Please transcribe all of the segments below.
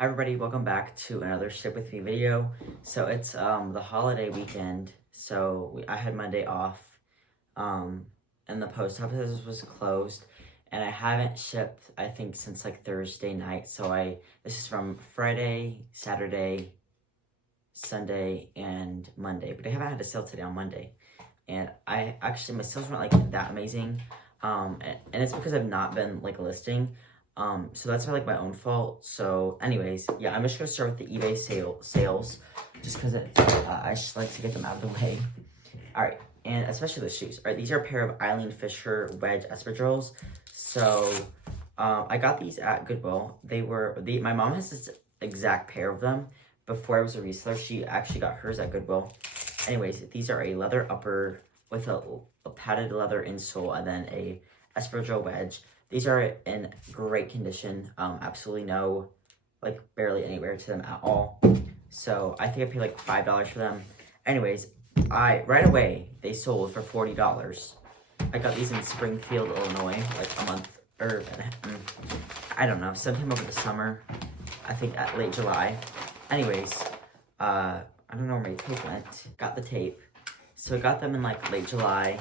Hi everybody, welcome back to another Ship With Me video. So it's the holiday weekend, so I had Monday off, and the post office was closed, and I haven't shipped, I think, since like Thursday night. So this is from Friday, Saturday, Sunday, and Monday, but I haven't had a sale today on Monday. And my sales weren't like that amazing, and it's because I've not been like listing. So that's like my own fault. So anyways, yeah, I'm just gonna start with the eBay sales, just because I just like to get them out of the way. All right, and especially the shoes. All right, these are a pair of Eileen Fisher wedge espadrilles. So I got these at Goodwill. My mom has this exact pair of them. Before I was a reseller, she actually got hers at Goodwill. Anyways, these are a leather upper with a padded leather insole and then a espadrille wedge. These are in great condition. Absolutely no, like barely any wear to them at all. So I think I paid like $5 for them. Anyways, right away they sold for $40. I got these in Springfield, Illinois, like a month or I don't know, sometime over the summer. I think at late July. Anyways, I don't know where my tape went. Got the tape. So I got them in like late July.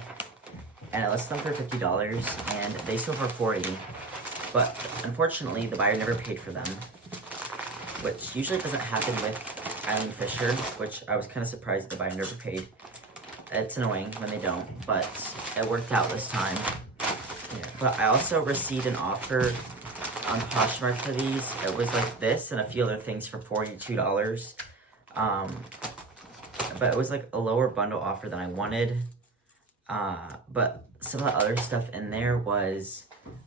And I listed them for $50, and they sold for $4.80. But unfortunately, the buyer never paid for them, which usually doesn't happen with Eileen Fisher, which I was kind of surprised the buyer never paid. It's annoying when they don't, but it worked out this time. Yeah. But I also received an offer on Poshmark for these. It was like this and a few other things for $42. But it was like a lower bundle offer than I wanted. But some of the other stuff in there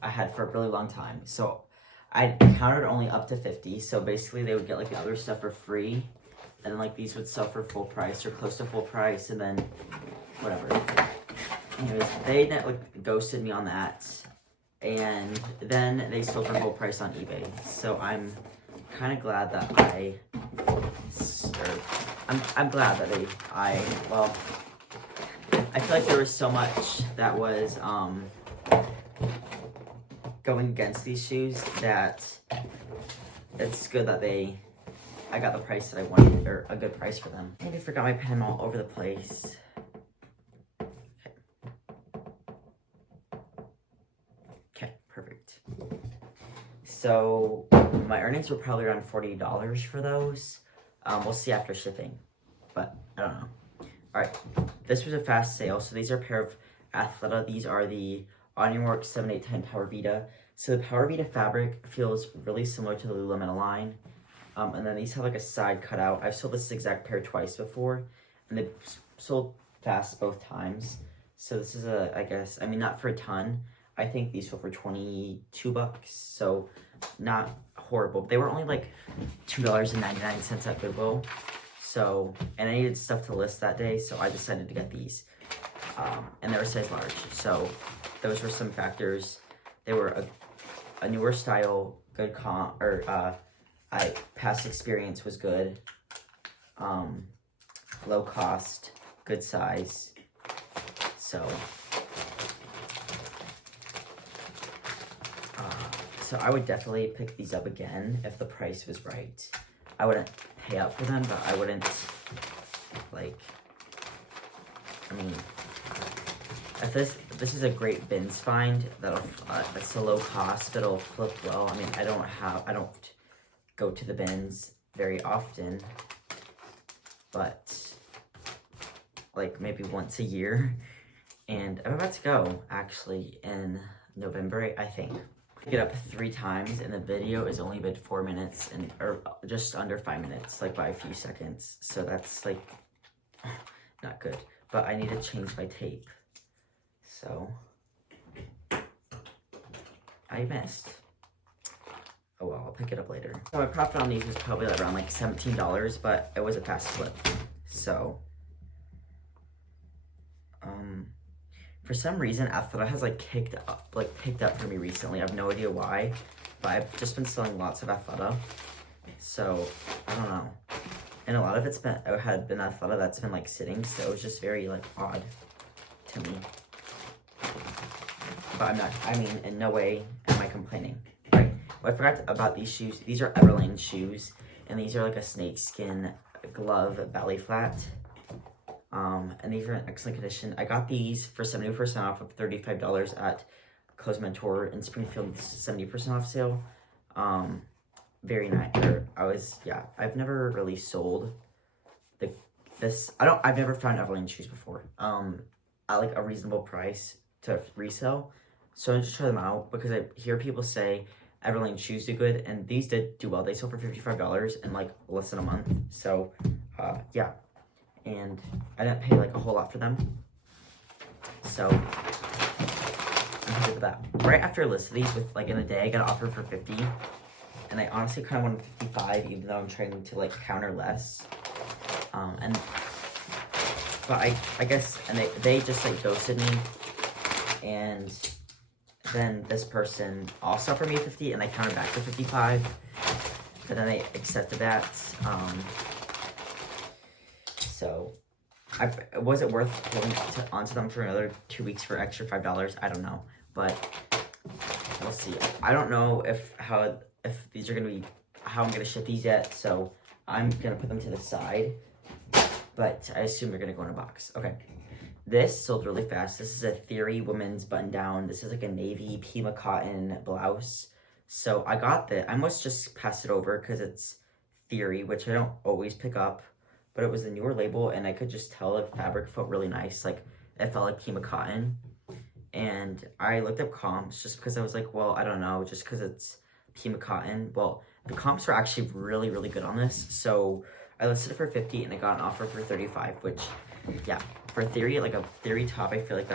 I had for a really long time. So I counted only up to 50. So basically they would get like the other stuff for free. And then like these would sell for full price or close to full price. And then whatever. Anyways, they like ghosted me on that. And then they sold for full price on eBay. So I'm kind of glad that I'm glad that I feel like there was so much that was going against these shoes that it's good that I got the price that I wanted, or a good price for them. I think I forgot my pen all over the place. Okay, perfect. So my earnings were probably around $40 for those. We'll see after shipping, but I don't know. All right, this was a fast sale. So these are a pair of Athleta. These are the On Your Mark 7/8 Power Vita. So the Power Vita fabric feels really similar to the Lululemon line. And then these have like a side cutout. I've sold this exact pair twice before, and they sold fast both times. So this is not for a ton. I think these sold for $22, so not horrible. They were only like $2.99 at Goodwill. So, and I needed stuff to list that day, so I decided to get these. And they were size large. So those were some factors. They were a newer style, good past experience was good. Low cost, good size. So I would definitely pick these up again if the price was right. I wouldn't pay up for them, but I wouldn't, if this is a great bins find, it's a low cost, it'll flip well. I mean, I don't go to the bins very often, but like maybe once a year. And I'm about to go actually in November, I think. Pick it up 3 times, and the video has only been 4 minutes or just under 5 minutes, like by a few seconds. So that's like not good. But I need to change my tape. So I missed. Oh well, I'll pick it up later. So my profit on these was probably around like $17, but it was a fast flip. So for some reason, Athleta has picked up for me recently. I have no idea why, but I've just been selling lots of Athleta. So I don't know. And a lot of it's had been Athleta that's been sitting, so it was just very odd to me. But in no way am I complaining. Right? I forgot about these shoes. These are Everlane shoes, and these are like a snakeskin glove belly flat. And these are in excellent condition. I got these for 70% off of $35 at Clothes Mentor in Springfield, 70% off sale. Very nice. I've never really sold I've never found Everlane shoes before. At like a reasonable price to resell. So I just try them out because I hear people say Everlane shoes do good, and these did do well. They sold for $55 in like less than a month. So, yeah. And I didn't pay like a whole lot for them. So, I'm happy with that. Right after I listed these with like in a day, I got an offer for $50. And I honestly kind of wanted $55, even though I'm trying to like counter less. But I guess, and they just like ghosted me, and then this person also offered me $50, and I countered back to $55, but then they accepted that. So, was it worth holding onto them for another 2 weeks for extra $5? I don't know, but we'll see. I don't know if these are gonna be how I'm gonna ship these yet, so I'm gonna put them to the side. But I assume they're gonna go in a box. Okay. This sold really fast. This is a Theory women's button down. This is like a navy Pima cotton blouse. So I got that. I must just pass it over because it's Theory, which I don't always pick up. But it was the newer label, and I could just tell the fabric felt really nice. Like, it felt like Pima cotton. And I looked up comps just because I was like, well, I don't know, just because it's Pima cotton. Well, the comps are actually really, really good on this. So I listed it for $50, and I got an offer for $35, which, yeah, for Theory, like a Theory top, I feel like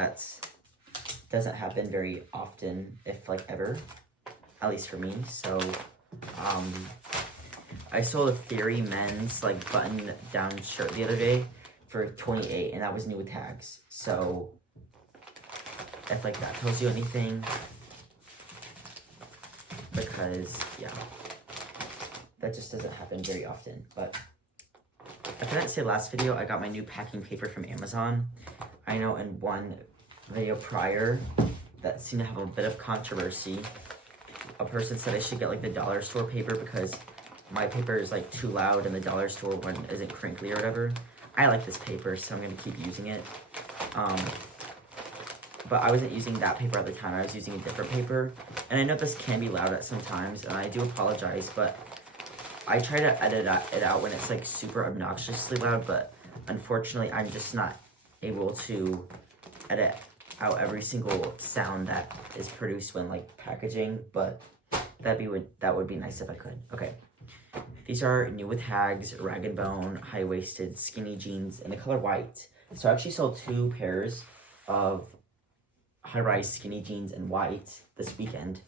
doesn't happen very often, if like ever, at least for me. So, I sold a Theory men's like button down shirt the other day for $28, and that was new with tags. So, if like that tells you anything, because yeah, that just doesn't happen very often. But I couldn't say last video, I got my new packing paper from Amazon. I know in one video prior that seemed to have a bit of controversy. A person said I should get like the dollar store paper because my paper is like too loud and the dollar store one isn't crinkly or whatever. I like this paper, so I'm gonna keep using it. But I wasn't using that paper at the time. I was using a different paper. And I know this can be loud at some times, and I do apologize, but I try to edit it out when it's like super obnoxiously loud, but unfortunately I'm just not able to edit out every single sound that is produced when like packaging, but that would be nice if I could. Okay. These are new with tags, rag & bone, high-waisted, skinny jeans in the color white. So I actually sold 2 pairs of high-rise skinny jeans in white this weekend,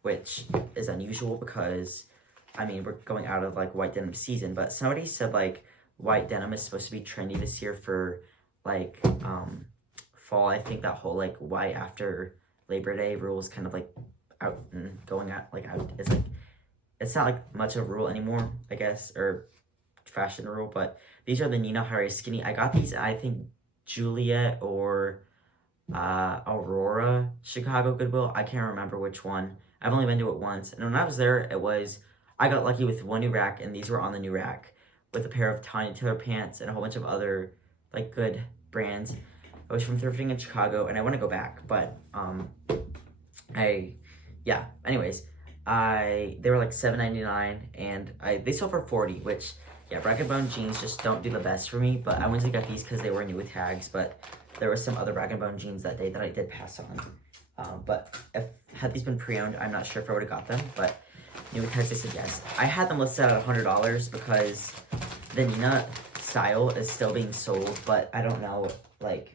which is unusual because I mean, we're going out of like white denim season, but somebody said like white denim is supposed to be trendy this year for like fall. I think that whole like white after Labor Day rule is kind of like out and going out is like, it's not like much of a rule anymore, I guess, or fashion rule, but these are the Nina high-rise skinny. I got these, I think Juliet or Aurora Chicago Goodwill. I can't remember which one. I've only been to it once, and when I was there, I got lucky with one new rack, and these were on the new rack with a pair of Tanya Taylor pants and a whole bunch of other like good brands. I was from Thrifting in Chicago, and I want to go back, but anyways, they were like $7.99, and they sold for $40, which yeah, rag & bone jeans just don't do the best for me. But I went to get these because they were new with tags, but there was some other rag & bone jeans that day that I did pass on. But had these been pre-owned, I'm not sure if I would have got them, but new with tags, they said yes. I had them listed at $100 because the Nina style is still being sold, but I don't know, like,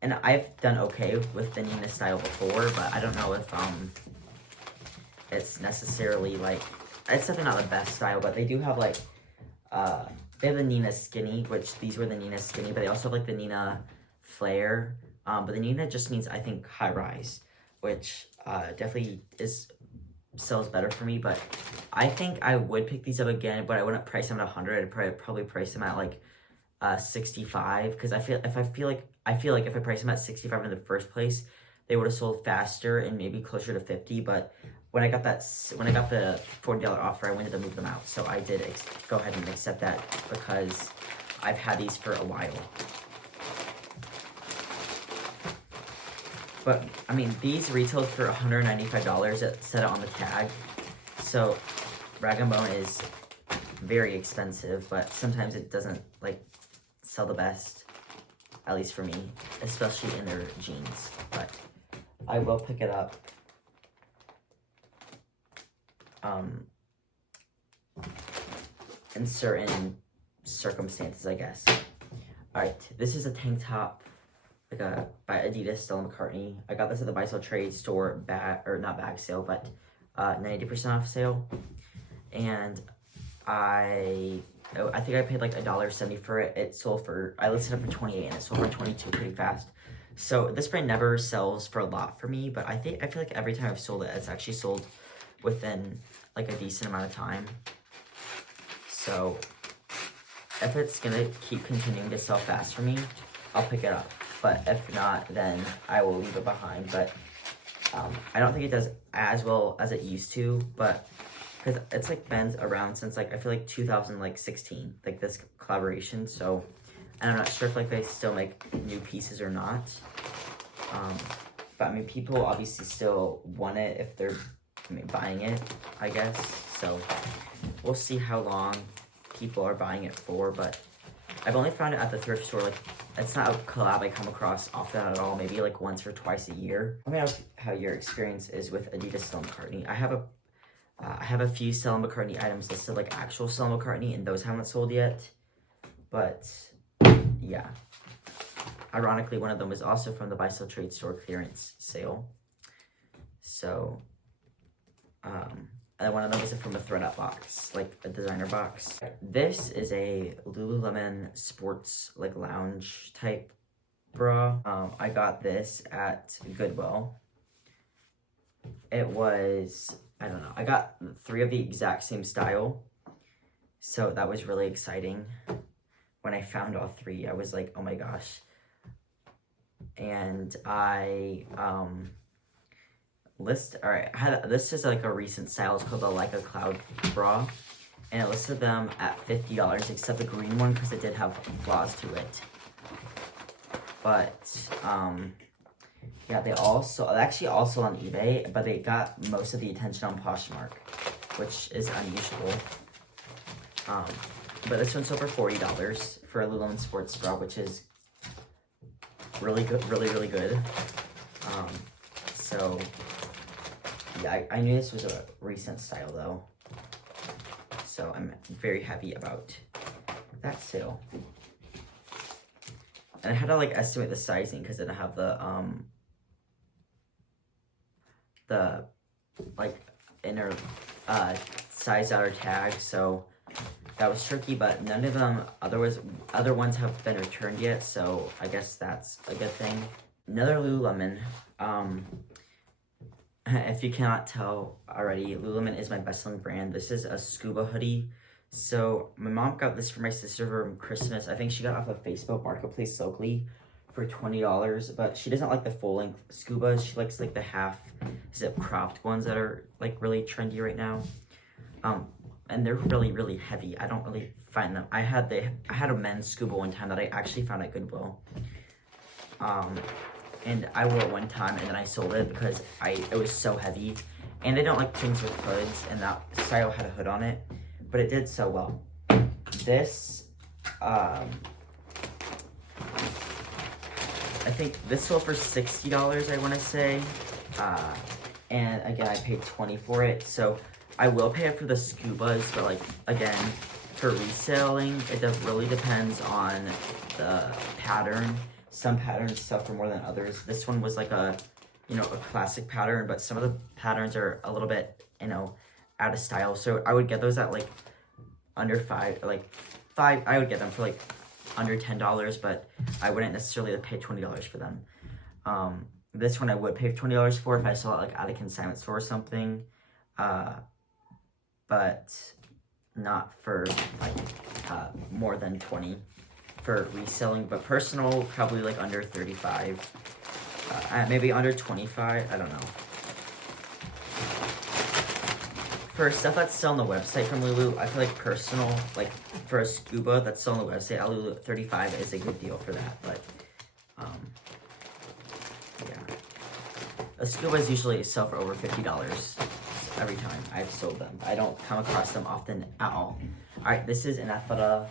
and I've done okay with the Nina style before, but I don't know if it's necessarily like, it's definitely not the best style, but they do have like, they have the Nina skinny, which these were the Nina skinny, but they also have like the Nina flare, but the Nina just means, I think, high rise, which definitely sells better for me. But I think I would pick these up again, but I wouldn't price them at 100. I'd probably price them at like 65, because I feel like if I price them at 65 in the first place, they would have sold faster and maybe closer to 50. But when I got the $40 offer, I wanted to move them out. So I did go ahead and accept that because I've had these for a while. But, I mean, these retailed for $195. It said it on the tag. So, Rag & Bone is very expensive, but sometimes it doesn't, like, sell the best. At least for me. Especially in their jeans. But I will pick it up. In certain circumstances, I guess. Alright, this is a tank top. Like by Adidas, Stella McCartney. I got this at the Buy Sell Trade store not bag sale, but 90% off sale. And I think I paid like $1.70 for it. I listed it for $28 and it sold for $22 pretty fast. So this brand never sells for a lot for me, but I feel like every time I've sold it, it's actually sold within like a decent amount of time. So if it's gonna keep continuing to sell fast for me, I'll pick it up. But if not, then I will leave it behind. But I don't think it does as well as it used to. But because it's like been around since like I feel like 2016, like this collaboration. So, and I'm not sure if like they still make new pieces or not. But I mean, people obviously still want it if they're buying it, I guess. So we'll see how long people are buying it for. But I've only found it at the thrift store. Like, it's not a collab I come across often at all. Maybe like once or twice a year. Let me know how your experience is with Adidas Stella McCartney. I have a few Stella McCartney items listed, like actual Stella McCartney, and those haven't sold yet. But yeah, ironically, one of them was also from the Buy Sell Trade store clearance sale. So, and then one of them was from a thread-up box, like a designer box. This is a Lululemon sports, like lounge type bra. I got this at Goodwill. It was, I don't know, I got 3 of the exact same style. So that was really exciting. When I found all 3, I was like, oh my gosh. And this is like a recent style. It's called the Like a Cloud bra, and it listed them at $50, except the green one because it did have flaws to it. But yeah, they actually also on eBay, but they got most of the attention on Poshmark, which is unusual. But this one sold for $40 for a Lululemon sports bra, which is really good, really good. So yeah, I knew this was a recent style though, so I'm very happy about that sale. And I had to like estimate the sizing because I didn't have the like inner size outer tag, so that was tricky. But none of them other ones have been returned yet, so I guess that's a good thing. Another Lululemon. If you cannot tell already, Lululemon is my best-selling brand. This is a scuba hoodie. So my mom got this for my sister for Christmas. I think she got off of Facebook Marketplace locally for $20, but she doesn't like the full-length scubas. She likes like the half-zip cropped ones that are like really trendy right now. And they're really heavy. I don't really find them. I had a men's scuba one time that I actually found at Goodwill. And I wore it one time and then I sold it because it was so heavy. And I don't like things with hoods, and that style had a hood on it, but it did so well. This, I think this sold for $60, I want to say. And again, I paid $20 for it. So I will pay it for the scubas, but like, again, for reselling, it really depends on the pattern. Some patterns sell for more than others. This one was like a classic pattern, but some of the patterns are a little bit, out of style. So I would get those at like under $5, I would get them for like under $10, but I wouldn't necessarily pay $20 for them. This one I would pay $20 for if I saw it like at a consignment store or something, but not for like more than $20 for reselling. But personal, probably like under $35, maybe under $25. I don't know. for stuff that's still on the website from Lulu, I feel like personal, like for a scuba that's still on the website, at Lulu 35 is a good deal for that. But yeah, a scuba is usually sell for over $50 every time I've sold them. I don't come across them often at all. All right, this is an Athleta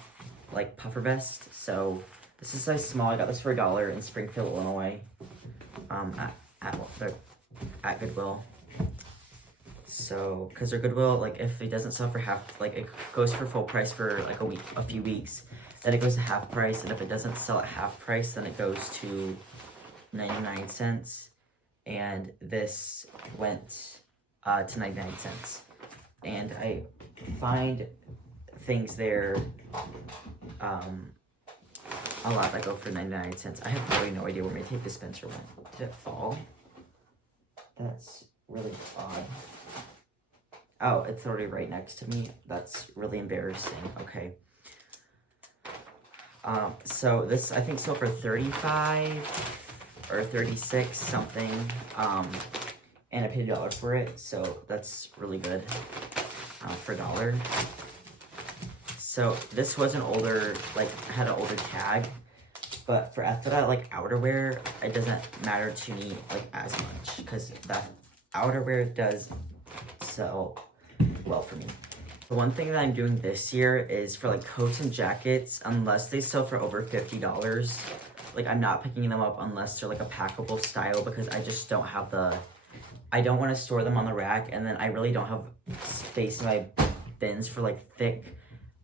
like puffer vest. So this is size small. I got this for $1 in Springfield, Illinois, at Goodwill. So, because they're Goodwill, like if it doesn't sell for half, like it goes for full price for like a few weeks, then it goes to half price, and if it doesn't sell at half price, then it goes to 99 cents, and this went to 99 cents. And I find things there a lot that go for 99 cents. I have really no idea where my tape dispenser went. Did it fall? That's really odd. Oh, it's already right next to me. That's really embarrassing. Okay. So this, I think, sold for 35 or 36 something. And I paid $1 for it. So that's really good for $1. So this was an older, like, had an older tag. But for Athleta, like, outerwear, it doesn't matter to me, like, as much. Because that outerwear does sell well for me. The one thing that I'm doing this year is for like coats and jackets, unless they sell for over $50, like I'm not picking them up unless they're like a packable style, because I just don't have I don't want to store them on the rack, and then I really don't have space in my bins for like thick,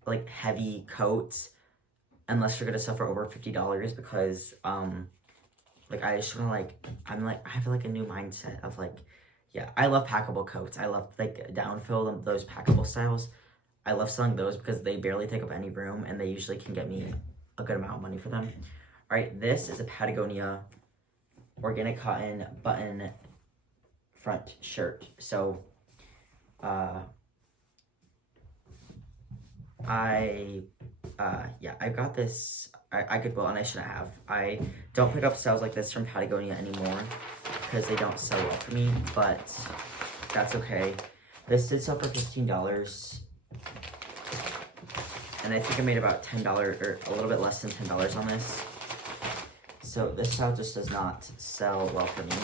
like heavy coats, unless they're gonna sell for over $50, because like I just want to I have like a new mindset of like, yeah, I love packable coats. I love like downfill, those packable styles. I love selling those because they barely take up any room, and they usually can get me a good amount of money for them. All right, this is a Patagonia organic cotton button front shirt. So I got this I Goodwill, and I shouldn't have. I don't pick up styles like this from Patagonia anymore because they don't sell well for me, but that's okay. This did sell for $15, and I think I made about $10 or a little bit less than $10 on this. So this style just does not sell well for me,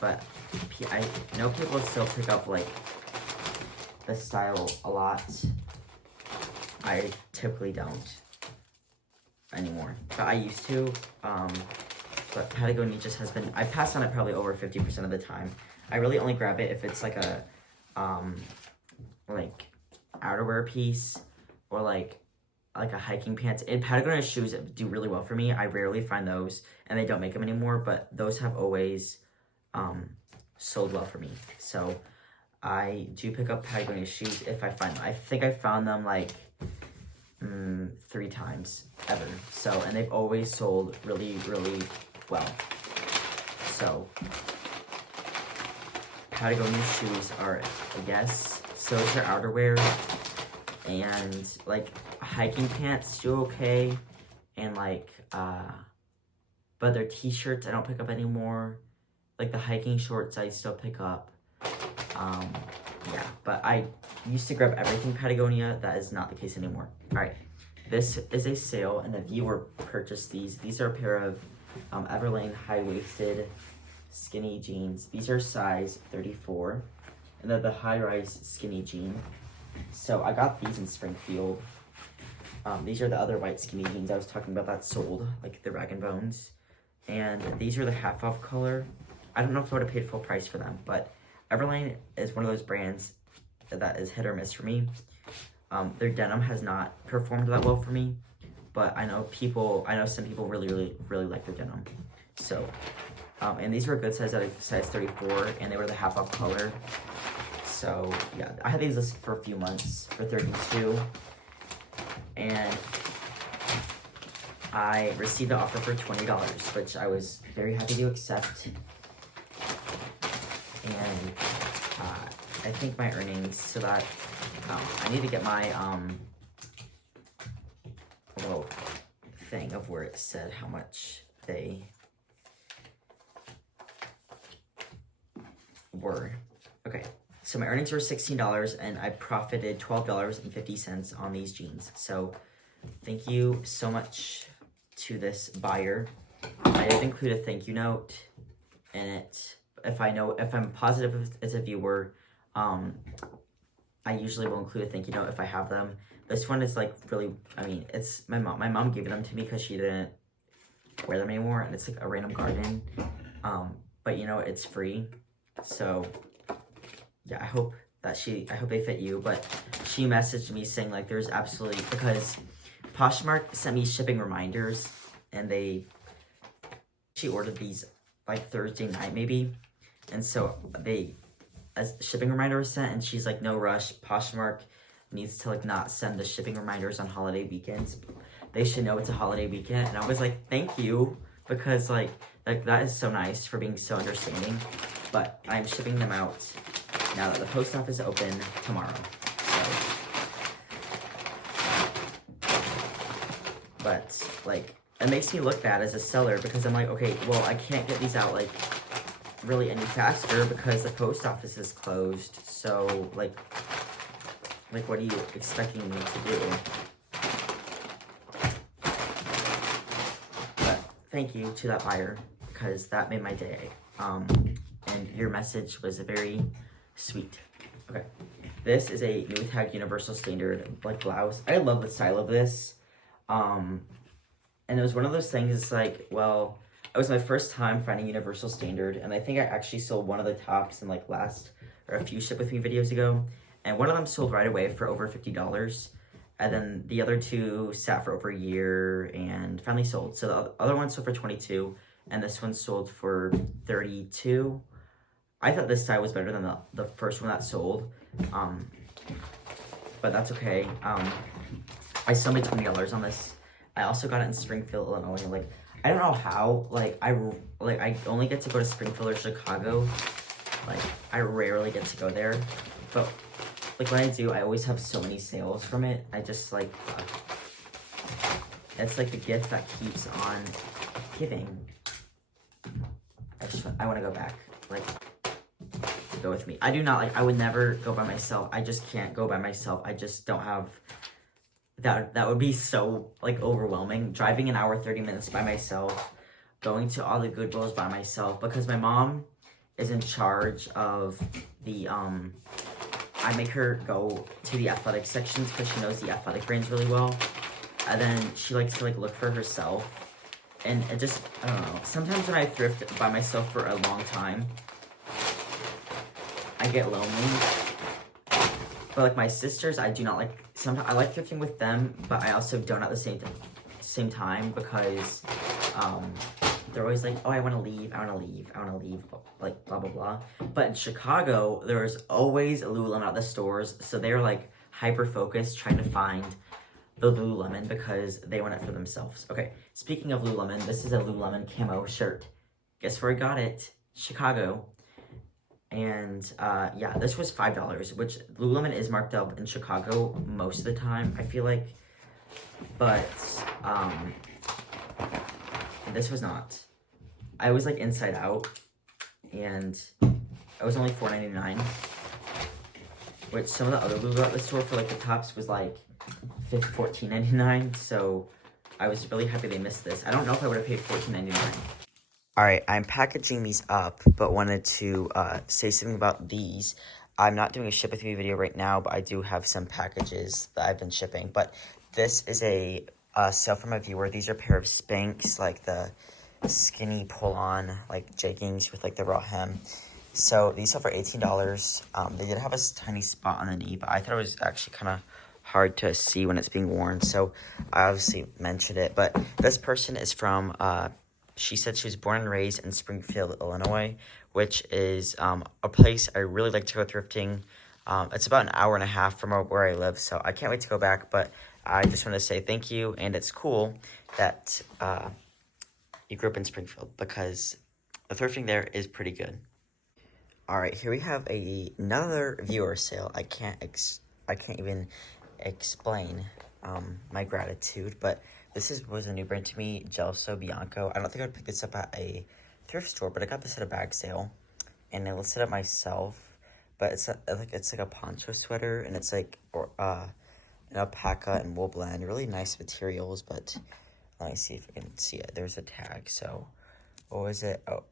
but I know people still pick up like this style a lot. I typically don't anymore, but I used to. But Patagonia just has been, I pass on it probably over 50% of the time. I really only grab it if it's like a like outerwear piece, or like a hiking pants. And Patagonia shoes do really well for me. I rarely find those, and they don't make them anymore, but those have always sold well for me. So I do pick up Patagonia shoes if I find them. I think I found them like 3 times ever. So, and they've always sold really, really well. So Patagonia shoes are a yes. So is their outerwear, and like hiking pants do okay, and like but their t-shirts I don't pick up anymore. Like the hiking shorts I still pick up. Yeah, but I used to grab everything Patagonia. That is not the case anymore. All right, this is a sale, and a viewer purchased these. These are a pair of Everlane high-waisted skinny jeans. These are size 34, and they're the high-rise skinny jean. So I got these in Springfield. These are the other white skinny jeans I was talking about that sold, like the Rag & Bones. And these are the half-off color. I don't know if I would have paid full price for them, but Everlane is one of those brands that is hit or miss for me. Their denim has not performed that well for me, but I know some people really, really, really like their denim. So, and these were a good size at a size 34, and they were the half-off color. So, yeah, I had these listed for a few months for $32, and I received the offer for $20, which I was very happy to accept. And I think my earnings, so that I need to get my little thing of where it said how much they were. Okay, So my earnings were $16 and I profited $12.50 on these jeans. So thank you so much to this buyer. I did include a thank you note in it. If I'm positive it's a viewer, I usually will include a thank you note if I have them. This one is like really, I mean, it's my mom gave them to me because she didn't wear them anymore, and it's like a random garden. But you know, it's free. So yeah, I hope they fit you. But she messaged me saying like there's absolutely, because Poshmark sent me shipping reminders, and she ordered these like Thursday night maybe, and so a shipping reminder was sent, and she's like, no rush, Poshmark needs to like not send the shipping reminders on holiday weekends. They should know it's a holiday weekend. And I was like, thank you, because like that is so nice for being so understanding. But I'm shipping them out now that the post office is open tomorrow. So, but like, it makes me look bad as a seller, because I'm like, okay, well, I can't get these out like really any faster because the post office is closed. So like what are you expecting me to do? But thank you to that buyer, because that made my day. And your message was very sweet. Okay, this is a new tag universal standard like blouse. I love the style of this. And it was one of those things, it's like, well, it was my first time finding universal standard, and I think I actually sold one of the tops in like a few ship with me videos ago, and one of them sold right away for over $50, and then the other two sat for over a year and finally sold. So the other one sold for $22, and this one sold for $32. I thought this style was better than the first one that sold, but that's okay. I still made $20 on this. I also got it in Springfield, Illinois. Like, I don't know how, I only get to go to Springfield or Chicago. Like, I rarely get to go there. But, like, when I do, I always have so many sales from it. I just, like, it's like the gift that keeps on giving. I want to go back, like, to go with me. I do not, I would never go by myself. I just can't go by myself. I just don't have... That would be so, like, overwhelming. Driving an hour, 30 minutes by myself. Going to all the Goodwills by myself. Because my mom is in charge of the, I make her go to the athletic sections because she knows the athletic brands really well. And then she likes to, like, look for herself. And it just, I don't know. Sometimes when I thrift by myself for a long time, I get lonely. But, like, my sisters, I do not like... Sometimes I like thrifting with them, but I also don't at the same time, because they're always like, oh, I want to leave, like, blah, blah, blah. But in Chicago, there's always a Lululemon at the stores, so they're, like, hyper-focused trying to find the Lululemon because they want it for themselves. Okay, speaking of Lululemon, this is a Lululemon camo shirt. Guess where I got it? Chicago. And, yeah, this was $5, which Lululemon is marked up in Chicago most of the time, I feel like. But, this was not. I was, like, inside out, and it was only $4.99, which some of the other Lululemon at the store for, like, the tops was, like, $14.99, so I was really happy they missed this. I don't know if I would have paid $14.99. Alright, I'm packaging these up, but wanted to say something about these. I'm not doing a ship with me video right now, but I do have some packages that I've been shipping. But this is a sale from a viewer. These are a pair of Spanx, like the skinny pull-on, like jeggings with like the raw hem. So these sell for $18. They did have a tiny spot on the knee, but I thought it was actually kind of hard to see when it's being worn. So I obviously mentioned it. But this person is from... she said she was born and raised in Springfield, Illinois, which is a place I really like to go thrifting. It's about an hour and a half from where I live, so I can't wait to go back. But I just want to say thank you, and it's cool that you grew up in Springfield, because the thrifting there is pretty good. All right, here we have another viewer sale. I can't even explain my gratitude, but this was a new brand to me, Gelso Bianco. I don't think I would pick this up at a thrift store, but I got this at a bag sale, and I listed it myself. but it's like a poncho sweater, and it's like an alpaca and wool blend. Really nice materials, but let me see if I can see it. There's a tag. So what was it? Oh,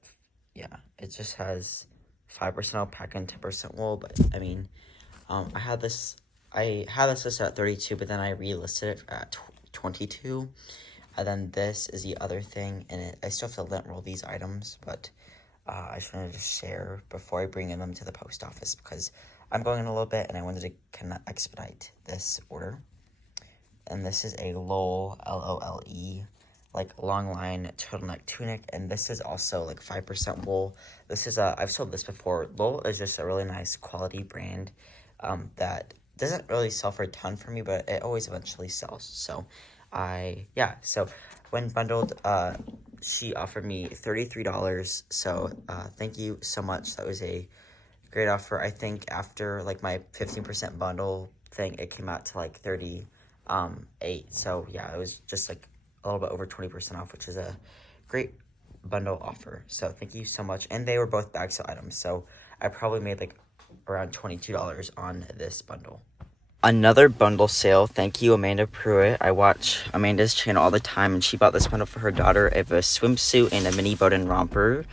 yeah, it just has 5% alpaca and 10% wool. But I mean, I had this listed at 32, but then I relisted it at 22. And then this is the other thing, and I still have to lint roll these items, but I just wanted to share before I bring them to the post office because I'm going in a little bit, and I wanted to kind of expedite this order. And this is a Lole, L-O-L-E, like long line turtleneck tunic, and this is also like 5% wool. This is I've sold this before. Lole is just a really nice quality brand that doesn't really sell for a ton for me, but it always eventually sells. So so when bundled, she offered me $33. So thank you so much. That was a great offer. I think after like my 15% bundle thing, it came out to like 38. So yeah, it was just like a little bit over 20% off, which is a great bundle offer. So thank you so much. And they were both bag sale items, so I probably made like around $22 on this bundle. Another bundle sale. Thank you, Amanda Pruitt. I watch Amanda's channel all the time, and she bought this bundle for her daughter of a swimsuit and a mini boat and romper.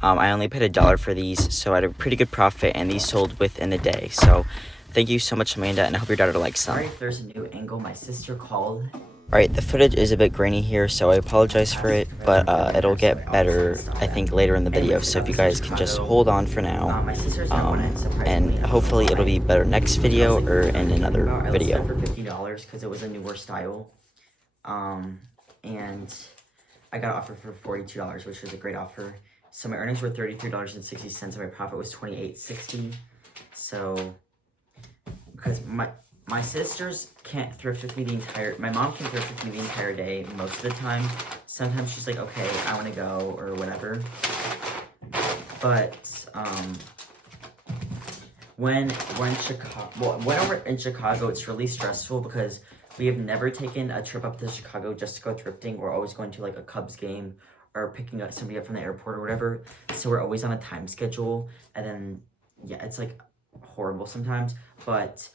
I only paid $1 for these, so I had a pretty good profit, and these sold within a day. So thank you so much, Amanda, and I hope your daughter likes them. Alright, there's a new angle. My sister called. Alright, the footage is a bit grainy here, so I apologize for it, but it'll get better, I think, later in the video, so if you guys can just hold on for now, and hopefully it'll be better next video or in another video. For $50 because it was a newer style, and I got offered for $42, which was a great offer. So my earnings were $33.60, and my profit was $28.60. So because my sisters can't thrift with me my mom can thrift with me the entire day most of the time. Sometimes she's like, okay, I want to go or whatever. But when we're in Chicago, it's really stressful because we have never taken a trip up to Chicago just to go thrifting. We're always going to like a Cubs game or picking up somebody up from the airport or whatever. So we're always on a time schedule, and then yeah, it's like horrible sometimes. But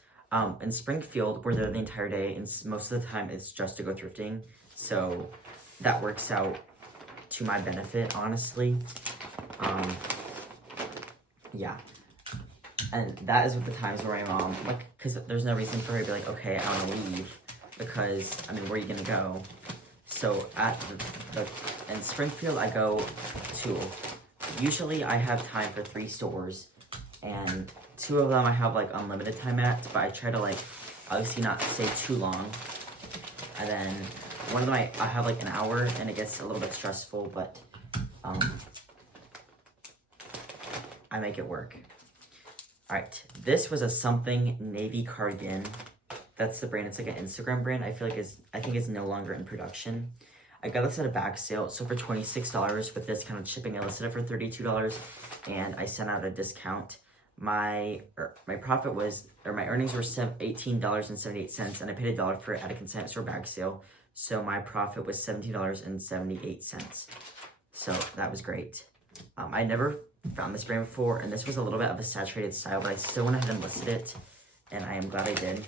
in Springfield, we're there the entire day, and most of the time it's just to go thrifting. So that works out to my benefit, honestly. Yeah. And that is what the times where my mom, like, because there's no reason for her to be like, okay, I want to leave, because, I mean, where are you going to go? So at in Springfield, I go to, usually I have time for 3 stores, and 2 of them I have like unlimited time at, but I try to like obviously not stay too long. And then one of them I have like an hour, and it gets a little bit stressful, but I make it work. Alright, this was a something navy cardigan. That's the brand. It's like an Instagram brand. I think it's no longer in production. I got this at a bag sale, so for $26 with discount and shipping. I listed it for $32, and I sent out a discount. My profit was, or my earnings were $18.78, and I paid $1 for it at a consignment store bag sale. So my profit was $17.78. So that was great. I never found this brand before, and this was a little bit of a saturated style, but I still went ahead and listed it, and I am glad I did.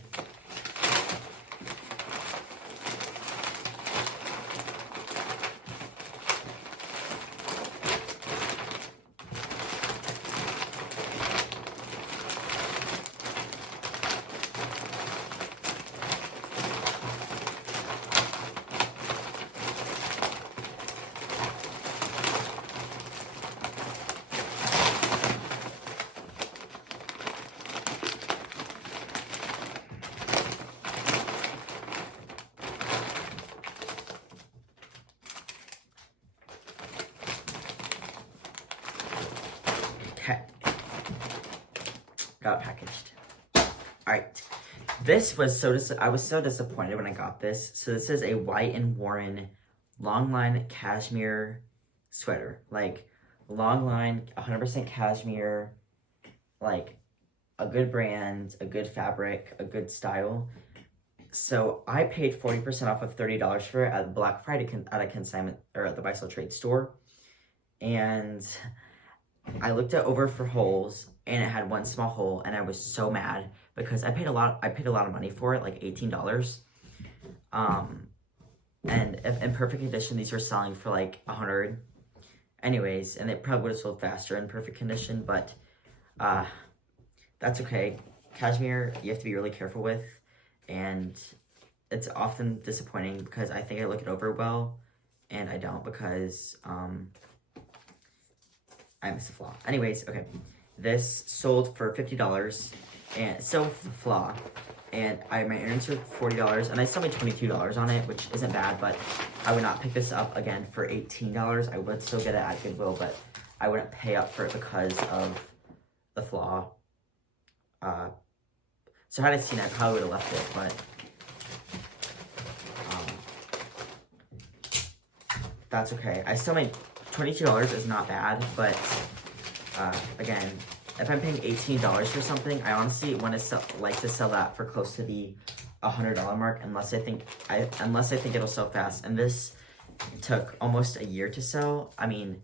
Okay. Got it packaged. Alright. This was I was so disappointed when I got this. So this is a White & Warren long line cashmere sweater. Like, long line, 100% cashmere. Like, a good brand, a good fabric, a good style. So I paid 40% off of $30 for it at Black Friday at a consignment, or at the buy sell trade store. And I looked it over for holes, and it had one small hole, and I was so mad because I paid a lot of money for it, like $18. And if in perfect condition, these were selling for like 100. Anyways, and it probably would have sold faster in perfect condition, but that's okay. Cashmere, you have to be really careful with, and it's often disappointing because I think I look it over well, and I don't because I miss a flaw. Anyways, okay, this sold for $50, and so flaw, and my earnings were $40, and I still made $22 on it, which isn't bad, but I would not pick this up again for $18. I would still get it at Goodwill, but I wouldn't pay up for it because of the flaw. So had I seen it, I probably would have left it, but that's okay. I still made $22 is not bad, but again, if I'm paying $18 for something, I honestly want to like to sell that for close to the $100 mark, unless I think it'll sell fast. And this took almost a year to sell. I mean,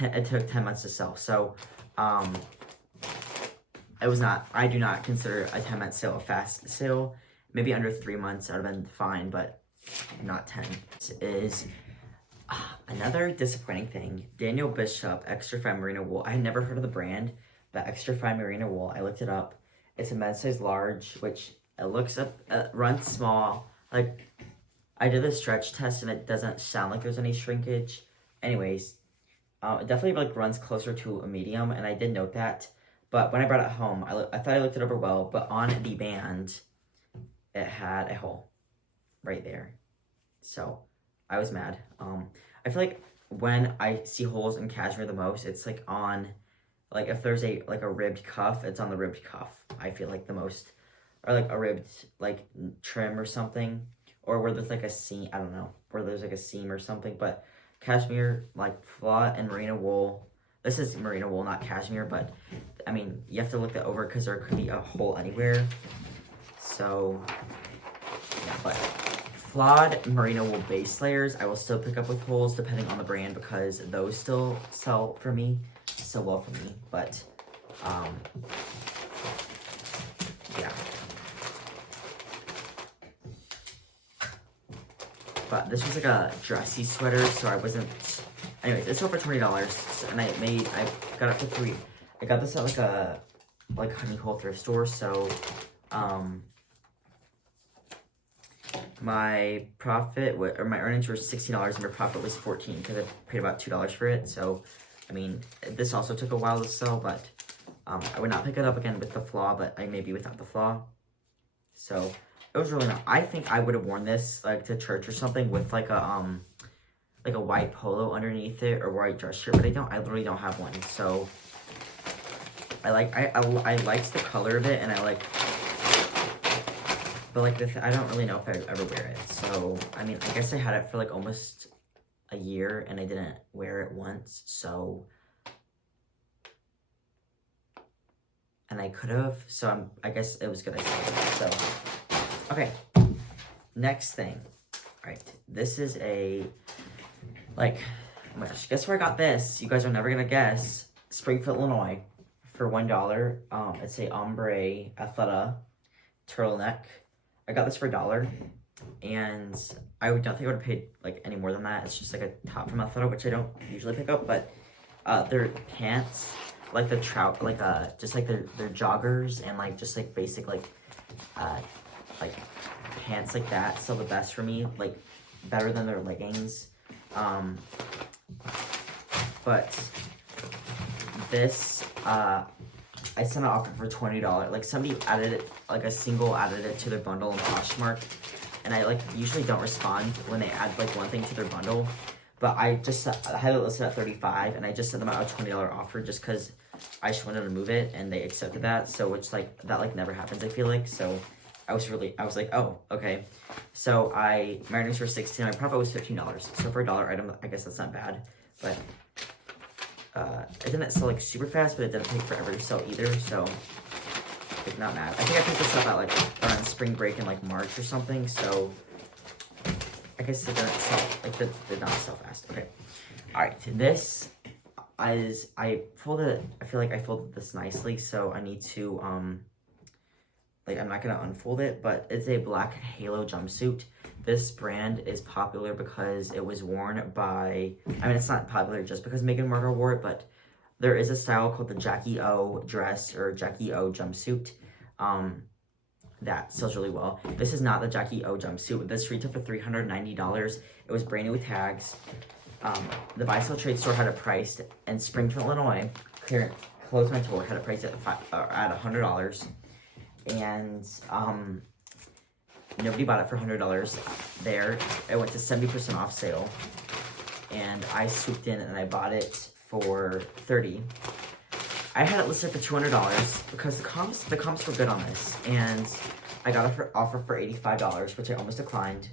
it took 10 months to sell. So, I do not consider a 10-month sale a fast sale. Maybe under 3 months I would have been fine, but not 10. This is another disappointing thing. Daniel Bishop Extra Fine Merino Wool. I had never heard of the brand, but Extra Fine Merino Wool. I looked it up. It's a men's size large, which it looks up, runs small. Like, I did the stretch test and it doesn't sound like there's any shrinkage. Anyways, it definitely like runs closer to a medium, and I did note that. But when I brought it home, I thought I looked it over well, but on the band, it had a hole right there. So I was mad. I feel like when I see holes in cashmere the most, it's like on, like if there's a ribbed cuff, it's on the ribbed cuff. I feel like the most, or like a ribbed like trim or something, or where there's like a seam. I don't know, where there's like a seam or something. But cashmere, like flaw and merino wool. This is merino wool, not cashmere, but I mean, you have to look that over because there could be a hole anywhere. So, yeah, but flawed merino wool base layers, I will still pick up with holes depending on the brand because those still sell for me, so well for me. But, yeah. But this was like a dressy sweater, so I wasn't. Anyways, it sold for $20, and I got it for $3. I got this at like a Honey Hole thrift store, so my profit or my earnings were $16 and my profit was $14 because I paid about $2 for it. So I mean, this also took a while to sell, but I would not pick it up again with the flaw, but I maybe without the flaw. So it was really not. I think I would have worn this like to church or something with like a white polo underneath it or white dress shirt, but I literally don't have one. So I liked the color of it, and I like, but like I don't really know if I ever wear it. So I mean, I guess I had it for like almost a year and I didn't wear it once. So, and I could have. So I guess it was good I sold it. So okay, next thing. All right, this is a like, oh my gosh, guess where I got this? You guys are never gonna guess. Springfield, Illinois, for $1. It's a ombre athleta turtleneck. I got this for $1, and I don't think I would have paid like any more than that. It's just like a top from Athleta, which I don't usually pick up, but their pants, like the trout, like just like their joggers and like just like basic like pants like that sell the best for me, like better than their leggings. But this, I sent an offer for $20. Like somebody added it, like a single added it to their bundle in Poshmark. And I like usually don't respond when they add like one thing to their bundle. But I had it listed at $35 and I just sent them out a $20 offer just because I just wanted to move it and they accepted that. So which like, that like never happens, I feel like. So I was like, oh, okay. So my earnings were $16, my profit was $15. So for $1 item, I guess that's not bad. But it didn't sell like super fast, but it didn't take forever to sell either. So like not mad. I think I picked this up at like around spring break in like March or something. So I guess it didn't sell, like did not sell fast. Okay. All right, this I folded, I feel like I folded this nicely, so I need to, like, I'm not gonna unfold it, but it's a black halo jumpsuit. This brand is popular because it was worn by, I mean, it's not popular just because Meghan Markle wore it, but there is a style called the Jackie O dress or Jackie O jumpsuit that sells really well. This is not the Jackie O jumpsuit. This retailed for $390. It was brand new with tags. The buy sell trade store had it priced in Springfield, Illinois. Clothes my tour had it priced at $100, and nobody bought it for $100 there. It went to 70% off sale, and I swooped in and I bought it for $30. I had it listed for $200 because the comps were good on this, and I got it for offer for $85, which I almost declined.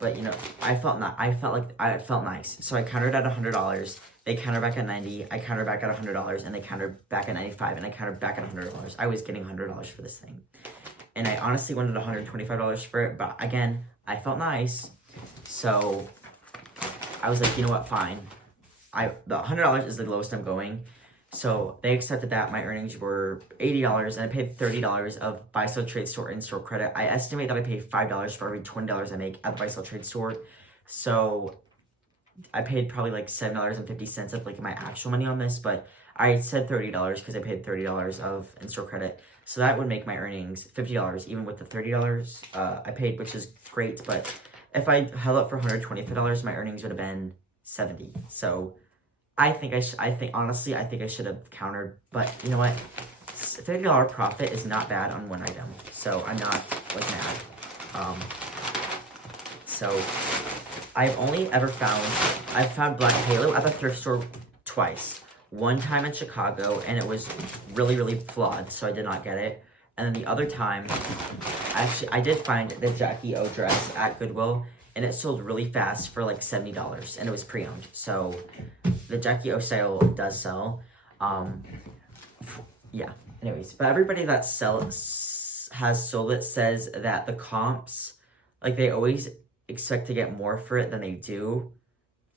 But you know, I felt nice, so I countered at $100. They countered back at $90. I countered back at $100, and they countered back at $95, and I countered back at $100. I was getting $100 for this thing, and I honestly wanted $125 for it. But again, I felt nice, so I was like, you know what, fine. The $100 is the lowest I'm going. So they accepted that. My earnings were $80, and I paid $30 of buy sell trade store in-store credit. I estimate that I paid $5 for every $20 I make at the buy sell trade store. So I paid probably like $7.50 of like my actual money on this, but I said $30 because I paid $30 of in-store credit. So that would make my earnings $50, even with the $30 I paid, which is great. But if I held up for $125, my earnings would have been $70. So honestly, I think I should have countered, but you know what? $30 profit is not bad on one item, so I'm not like mad. So I've found Black Halo at the thrift store twice. One time in Chicago, and it was really, really flawed, so I did not get it. And then the other time, actually, I did find the Jackie O dress at Goodwill, and it sold really fast for like $70, and it was pre-owned. So the Jackie O sale does sell. Yeah. Anyways, but everybody that has sold it says that the comps, like they always expect to get more for it than they do.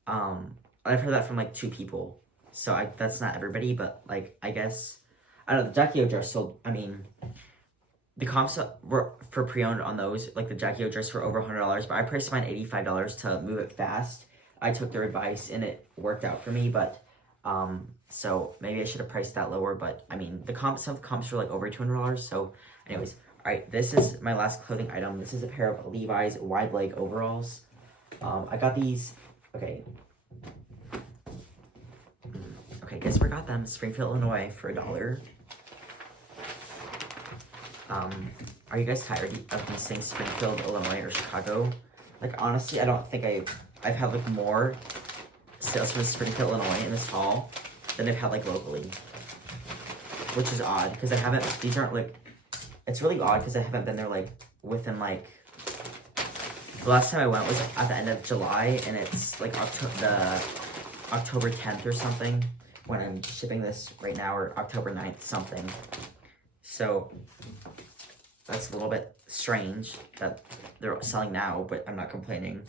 I've heard that from like 2 people. So that's not everybody, but like I guess I don't know. The Jackie O dress sold. I mean, the comps were for pre-owned on those, like the Jackie O dress, were over $100, but I priced mine $85 to move it fast. I took their advice and it worked out for me, but so maybe I should have priced that lower, but I mean some comps were like over $200. So anyways, all right, this is my last clothing item. This is a pair of Levi's wide leg overalls. I got these. Okay, guess where I got them? Springfield, Illinois, for $1. Are you guys tired of me saying Springfield, Illinois, or Chicago? Like, honestly, I don't think I've had, like, more sales from Springfield, Illinois in this haul than I've had, like, locally. Which is odd, because these aren't, like, it's really odd because I haven't been there, like, within, like, the last time I went was at the end of July, and it's, like, October 10th or something, when I'm shipping this right now, or October 9th, something. So that's a little bit strange that they're selling now, but I'm not complaining.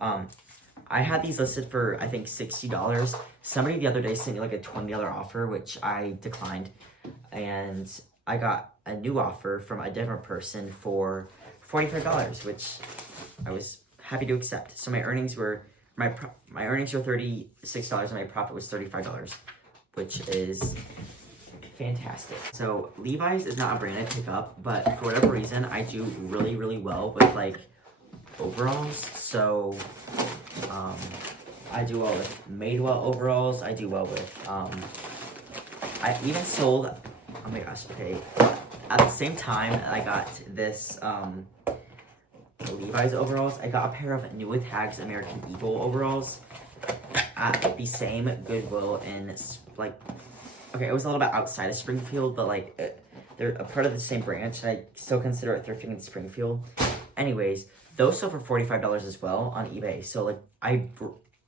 I had these listed for, I think, $60. Somebody the other day sent me like a $20 offer, which I declined. And I got a new offer from a different person for $45, which I was happy to accept. So my earnings were, my earnings were $36 and my profit was $35, which is fantastic. So Levi's is not a brand I pick up, but for whatever reason, I do really, really well with like overalls. So I do well with Madewell overalls. I do well with I even sold, oh my gosh, okay, at the same time I got this Levi's overalls, I got a pair of new with tags American Eagle overalls at the same Goodwill in, like, okay, it was a little bit outside of Springfield, but like they're a part of the same branch, and I still consider it thrifting in Springfield. Anyways, those sell for $45 as well on eBay. So like I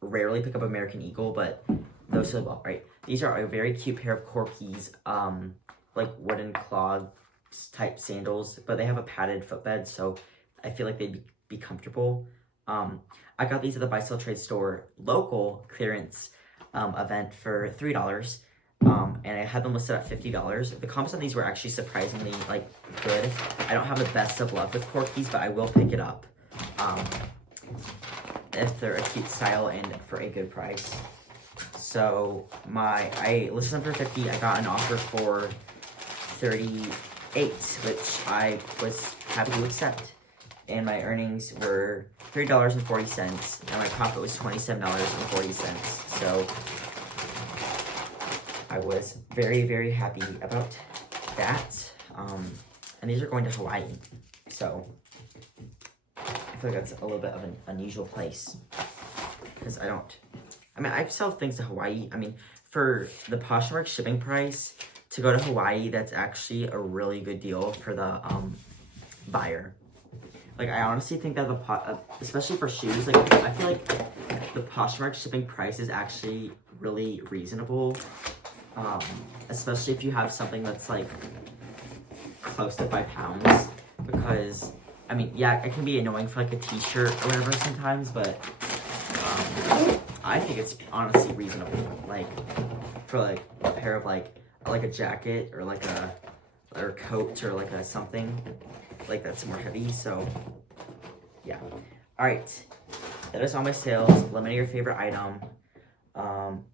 rarely pick up American Eagle, but those sell well, right? These are a very cute pair of Corky's, like wooden clog type sandals, but they have a padded footbed, so I feel like they'd be comfortable. I got these at the buy sell trade store local clearance event for $3. And I had them listed at $50. The comps on these were actually surprisingly like good. I don't have the best of luck with corkies, but I will pick it up if they're a cute style and for a good price. So I listed them for $50. I got an offer for $38, which I was happy to accept. And my earnings were $3.40, and my profit was $27.40. So I was very, very happy about that. And these are going to Hawaii. So I feel like that's a little bit of an unusual place. Because I sell things to Hawaii. I mean, for the Poshmark shipping price, to go to Hawaii, that's actually a really good deal for the buyer. Like, I honestly think that especially for shoes, like, I feel like the Poshmark shipping price is actually really reasonable. Especially if you have something that's like close to 5 pounds, because I mean, yeah, it can be annoying for like a t-shirt or whatever sometimes, but I think it's honestly reasonable, like for like a pair of like a jacket or like a coat or like a something like that's more heavy. So yeah, all right, that is all my sales. Let me know your favorite item.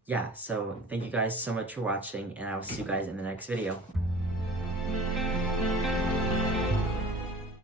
Yeah, so thank you guys so much for watching, and I will see you guys in the next video.